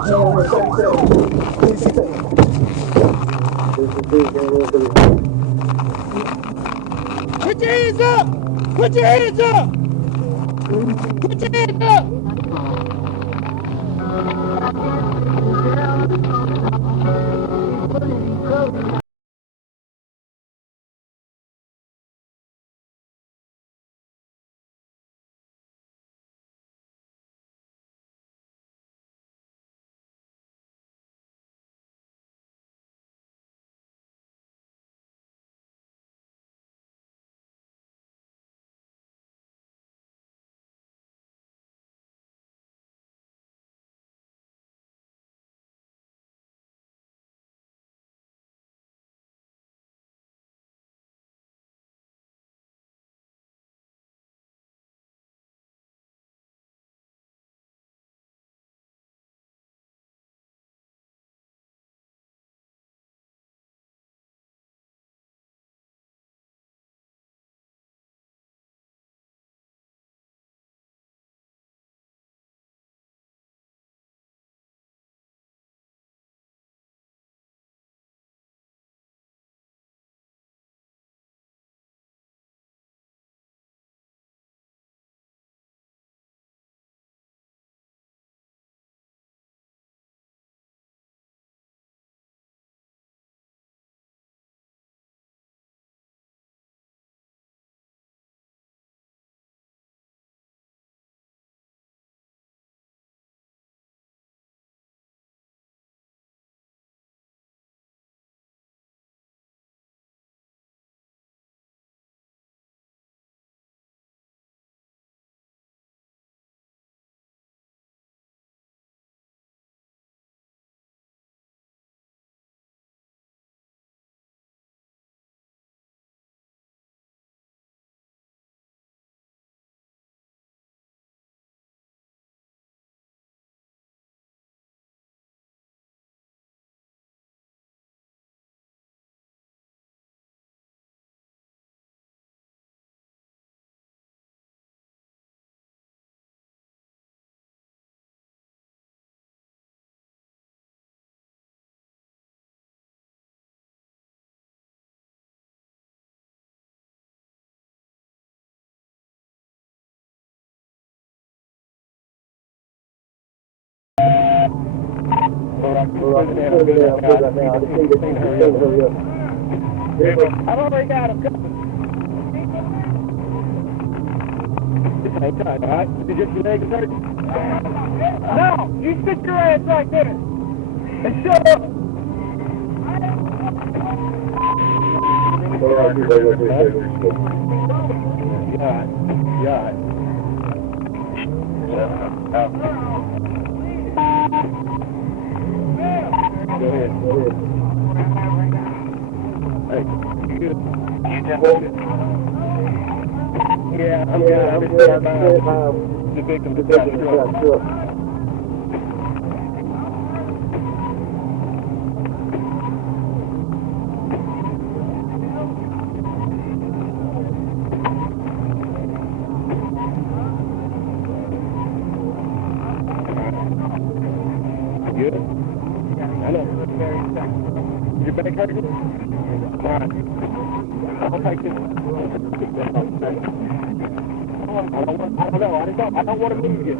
Put your hands up! Put your hands up! Put your hands up! I've already got him coming. Hang tight, all right? You just your legs hurt? No, you sit your ass like this and shut up. Yeah. Go ahead. Hey, you good? Yeah, I'm good. I'm just standing by the victim to the truck. Good? I know. Your back hurting? All right. I'll take this. I don't want to move you.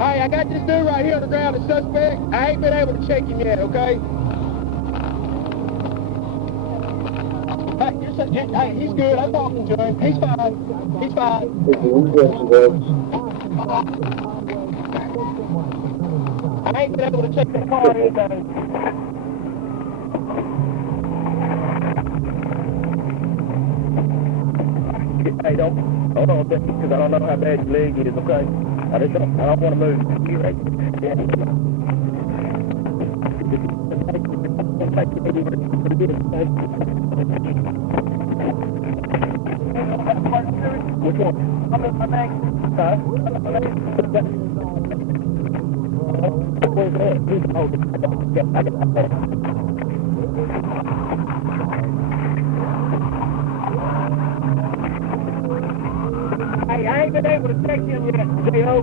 Hey, I got this dude right here on the ground, the suspect. I ain't been able to check him yet, okay? Hey, he's good. I'm talking to him. He's fine. He's fine. I ain't been able to check the car or anything. Hey, don't hold on, because I don't know how bad your leg is, okay? I don't want to move. You right? Yeah. Which one? I'm in my bag. Huh? Where's that? Oh, yeah, I got that. Hey, I ain't been able to check him yet, J.O.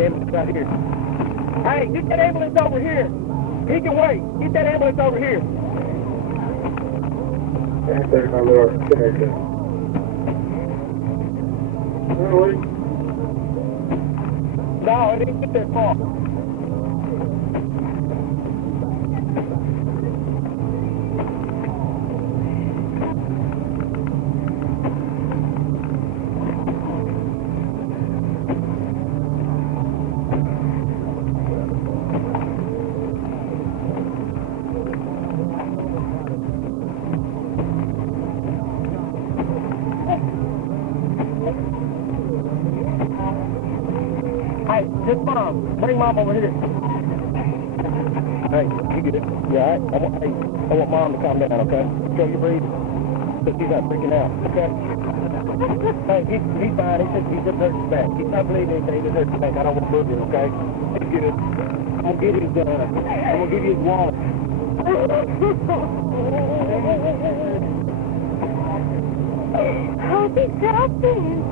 Ambulance right here. Hey, get that ambulance over here. He can wait. Get that ambulance over here. Really? No, it didn't get that far. Hey, just Mom. Bring Mom over here. Hey, you get it. You all right? I want Mom to calm down, okay? Show you breathe. So she's not freaking out, okay? Hey, he's fine. He just hurt his back. He's not bleeding anything. He just hurt his back. I don't want to move him, okay? He's good. I'm going to give you his wallet. How's he dropping?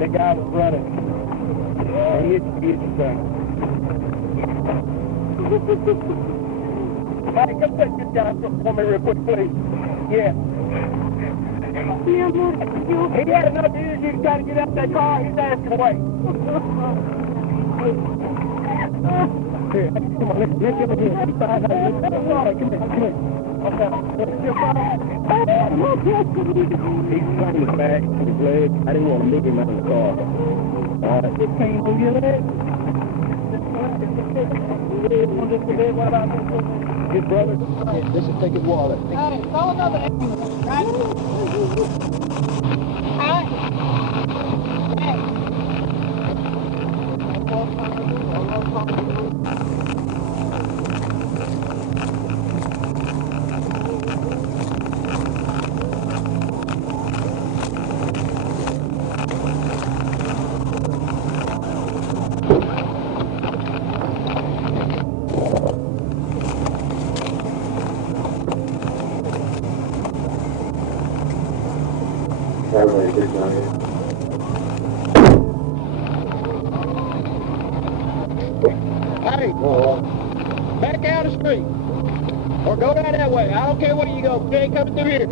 The guy was running. And he hit his back. Hey, come take this guy for me real quick, please. Yeah. He had enough energy to try to get out of that car. He's asking to wait. Here, come on, let's get him again. He's fine. Come here. Okay. He's trying his back and his legs. I didn't want to move him out of the car. This can't move your legs. What about his brother? This is take his wallet. Hey, call another ambulance, right? Alright. Hey. Hey, back out the street. Or go down that way. I don't care where you go. You ain't coming through here.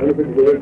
Everything's good.